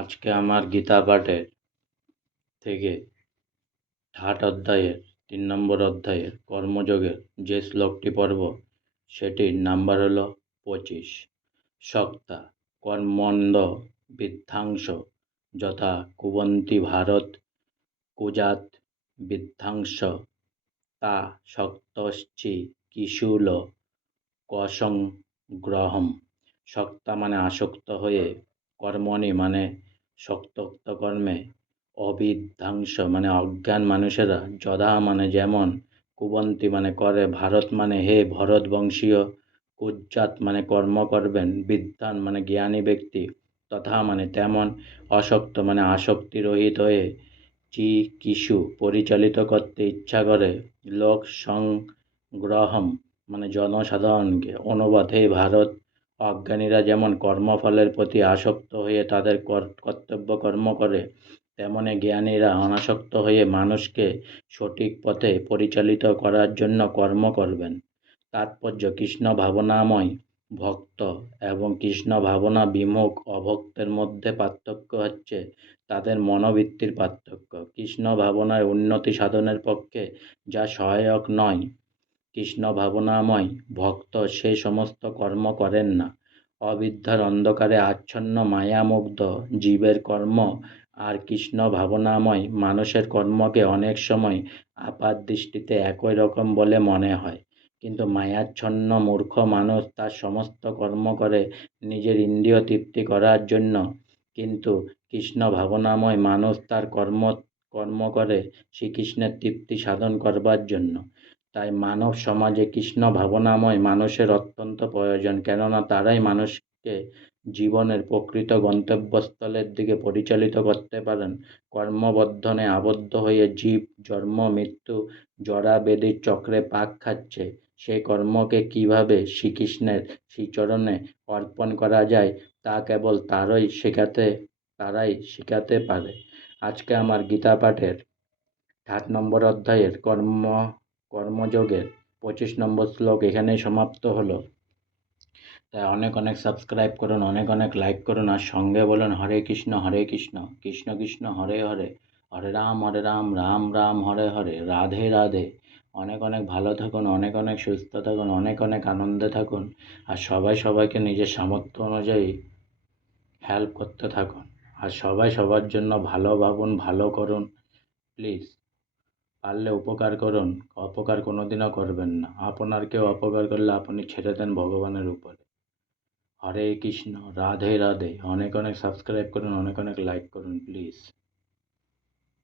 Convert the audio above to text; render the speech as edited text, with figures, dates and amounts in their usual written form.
আজকে আমার গীতা পাঠের থেকে 3 নম্বর অধ্যায়ের কর্মযোগের যে শ্লোকটি পড়ব সেটির নাম্বার হলো 25। সক্তা কর্মণ্ড বিদ্ধাংস যথা কুবন্তি ভারত কুজাত বিদ্ধাংস তা শক্তশ্চি কিশূল কসংগ্রহম। সক্তা মানে আসক্ত হয়ে, কর্মণি মানে শক্তোক্ত কর্মে, অবিদ্ধাংস মানে অজ্ঞান মানুষেরা, যথা মানে যেমন, কুবন্তি মানে করে, ভারত মানে হে ভরতবংশীয়, কুজ্জাত মানে কর্ম করবেন, বিদ্বান মানে জ্ঞানী ব্যক্তি, তথা মানে তেমন, অশক্ত মানে আসক্তিরহিত হয়ে, চি কিশু পরিচালিত করতে ইচ্ছা করে, লোক সংগ্রহম মানে জনসাধারণকে। অনুবাদ: হে ভারত, অজ্ঞানীরা যেমন কর্মফলের প্রতি আসক্ত হয়ে তাদের কর্তব্য কর্ম করে, তেমনি জ্ঞানীরা অনাসক্ত হয়ে মানুষকে সঠিক পথে পরিচালিত করার জন্য কর্ম করবেন। তাৎপর্য: কৃষ্ণ ভাবনাময় ভক্ত এবং কৃষ্ণ ভাবনা বিমুখ অভক্তের মধ্যে পার্থক্য হচ্ছে তাদের মনোবৃত্তির পার্থক্য। কৃষ্ণ ভাবনায় উন্নতি সাধনের পক্ষে যা সহায়ক নয়, কৃষ্ণ ভাবনাময় ভক্ত সে সমস্ত কর্ম করেন না। অবিদ্যার অন্ধকারে আচ্ছন্ন মায়ামুগ্ধ জীবের কর্ম আর কৃষ্ণ ভাবনাময় মানুষের কর্মকে অনেক সময় আপাত দৃষ্টিতে একই রকম বলে মনে হয়, কিন্তু মায়াচ্ছন্ন মূর্খ মানুষ তার সমস্ত কর্ম করে নিজের ইন্দ্রিয় তৃপ্তি করার জন্য, কিন্তু কৃষ্ণ ভাবনাময় মানুষ তার কর্ম করে শ্রীকৃষ্ণের তৃপ্তি সাধন করবার জন্য। তাই মানব সমাজে কৃষ্ণ ভাবনাময় মানুষের অত্যন্ত প্রয়োজন, কেননা তারাই মানুষকে জীবনের প্রকৃত গন্তব্যস্থলের দিকে পরিচালিত করতে পারেন। কর্মবন্ধনে আবদ্ধ হয়ে জীব জন্ম মৃত্যু জরা ব্যাধির চক্রে পাক খাচ্ছে, সেই কর্মকে কিভাবে শ্রীকৃষ্ণের শ্রীচরণে অর্পণ করা যায় তা কেবল তারাই শেখাতে পারে। আজকে আমার গীতা পাঠের 8 নম্বর অধ্যায়ের কর্মযোগের 25 নম্বর শ্লোক এখানেই সমাপ্ত হলো। তাই অনেক অনেক সাবস্ক্রাইব করুন, অনেক অনেক লাইক করুন, আর সঙ্গে বলুন হরে কৃষ্ণ কৃষ্ণ কৃষ্ণ হরে হরে, হরে রাম রাম রাম হরে হরে, রাধে রাধে। অনেক অনেক ভালো থাকুন, অনেক অনেক সুস্থ থাকুন, অনেক অনেক আনন্দে থাকুন, আর সবাইকে নিজের সামর্থ্য অনুযায়ী হেল্প করতে থাকুন, আর সবাই সবার জন্য ভালো ভাবুন, ভালো করুন। প্লিজ পারলে উপকার করুন, অপকার কোনোদিনও করবেন না। আপনার কেউ অপকার করলে আপনি ছেড়ে দেন ভগবানের উপরে। হরে কৃষ্ণ, রাধে রাধে। অনেক অনেক সাবস্ক্রাইব করুন, অনেক অনেক লাইক করুন প্লিজ।